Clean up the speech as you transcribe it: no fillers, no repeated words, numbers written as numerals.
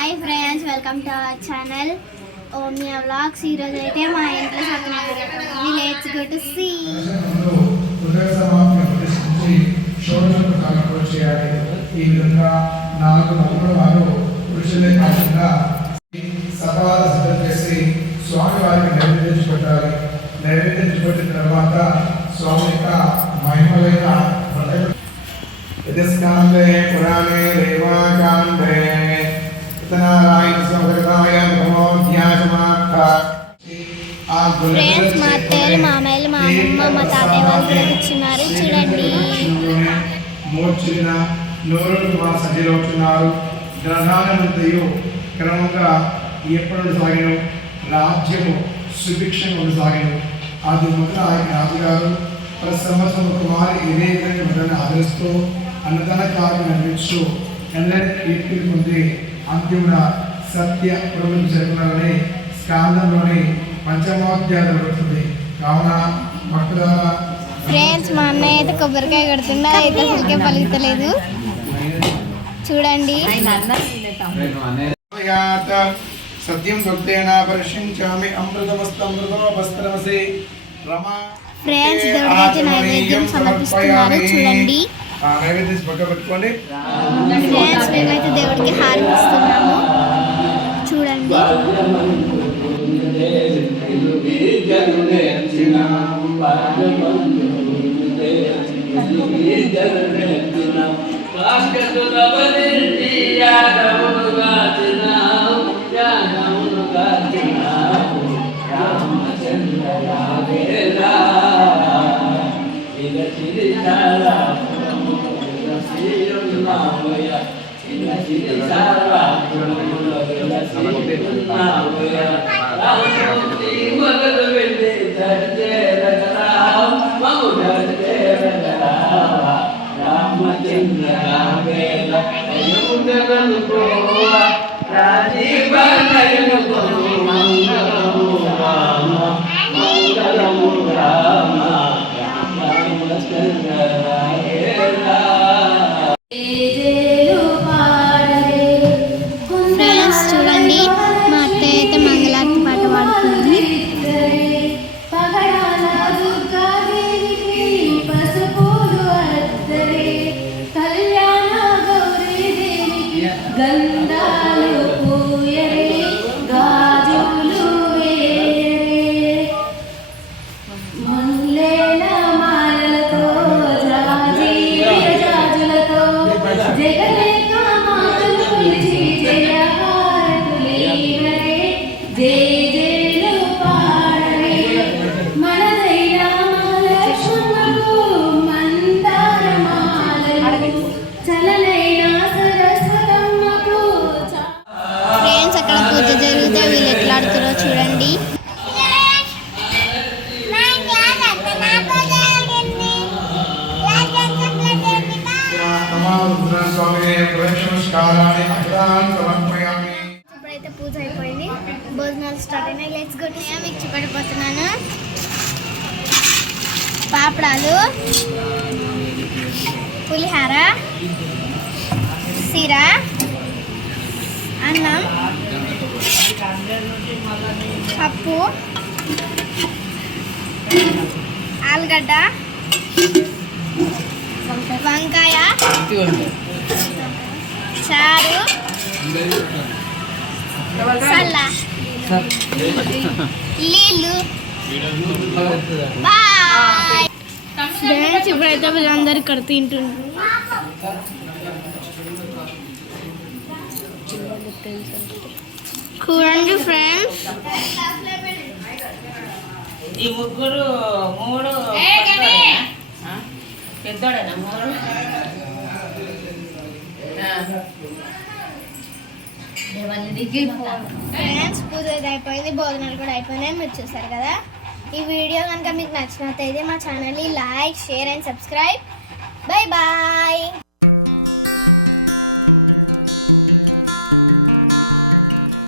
Hi friends, welcome to our channel Omiya vlogs. ఈరోజు అయితే మా ఇంట్లో Satyanarayana let's go to see. ఈ విధంగా 4 మంగళవారు పురుషులే కాకుండా సభాలు సిద్ధం చేసి స్వామి వారికి నైవేద్యించుకుంటారు. నైవేద్యించుకున్న తర్వాత స్వామి యొక్క మహిమలైన యజస్కాందే పురాణే రేవాకాందే ఫ్రెండ్స్, మా అత్తయ్యలు, మామయ్యలు, మా అమ్మమ్మ, మా తాతయ్య వాళ్ళు కూడా కూర్చున్నారు. చూడండి, మోర్చిన నోరు మా సభలో ఉంటున్నారు. గ్రహాలమంతయు క్రమంగా ఎప్పుడు సాగిన రాజ్యము సుభిక్షంగా కొనసాగిన అది మొదట ఆయన రాజుగారు ప్రతి సంవత్సరం కుమారి ఇదే విధంగా ఆదరిస్తూ అన్నదాన కార్యం నిర్మించు ఎన్నటి కీర్తిని పొంది అంతిమ సత్య పురుగు జరుగునని స్కాందంలోని పంచమాధ్యాయం జరుగుతుంది. కావున భక్తులారా, ఫ్రెండ్స్, మా అన్నయ్య అయితే కొబ్బరికాయ కొడుతుండే అయితే అసలుకే పలుకుతలేదు. చూడండి, సత్యం భక్తేన పరిశించామి అమృతమస్తమృతోపస్త్రమసి రమా. ఫ్రెండ్స్, దేవుడికి నైవేద్యం సమర్పిస్తున్నారు. చూడండి నైవేద్యం పక్క పెట్టుకోండి. ఫ్రెండ్స్, మేమైతే దేవుడికి హారతిస్తున్నాము. చూడండి, మా అత్తయ్య అయితే మంగళారతి పాట పాడుతుంది. అక్కడ పూజ జరిగితే వీళ్ళు ఎట్లా ఆడుతారో చూడండి. ఇప్పుడైతే పూజ అయిపోయింది, భోజనాలు స్టార్ట్ అయినాయి. Let's go to see. మీకు చూపెట్టబోతున్నాను పాపడాలు, పులిహార, సిర, అన్నం, పప్పు, ఆలుగడ్డ, వంకాయ, చారు, సల్ల, నీళ్ళు. బాయ్ ఫ్రెండ్స్, ఇప్పుడైతే వీళ్ళందరూ ఇక్కడ తింటున్నారు. చూడండి ఫ్రెండ్స్, ఈ ముగ్గురు 3 పెద్దోడేనా 3? ఫ్రెండ్స్, పూజ అయిపోయింది, భోజనాలు కూడా అయిపోయినాయి. మీరు చూసారు కదా. ఈ వీడియో కనుక మీకు నచ్చినట్లయితే మా ఛానల్ని like, share and subscribe. Bye bye.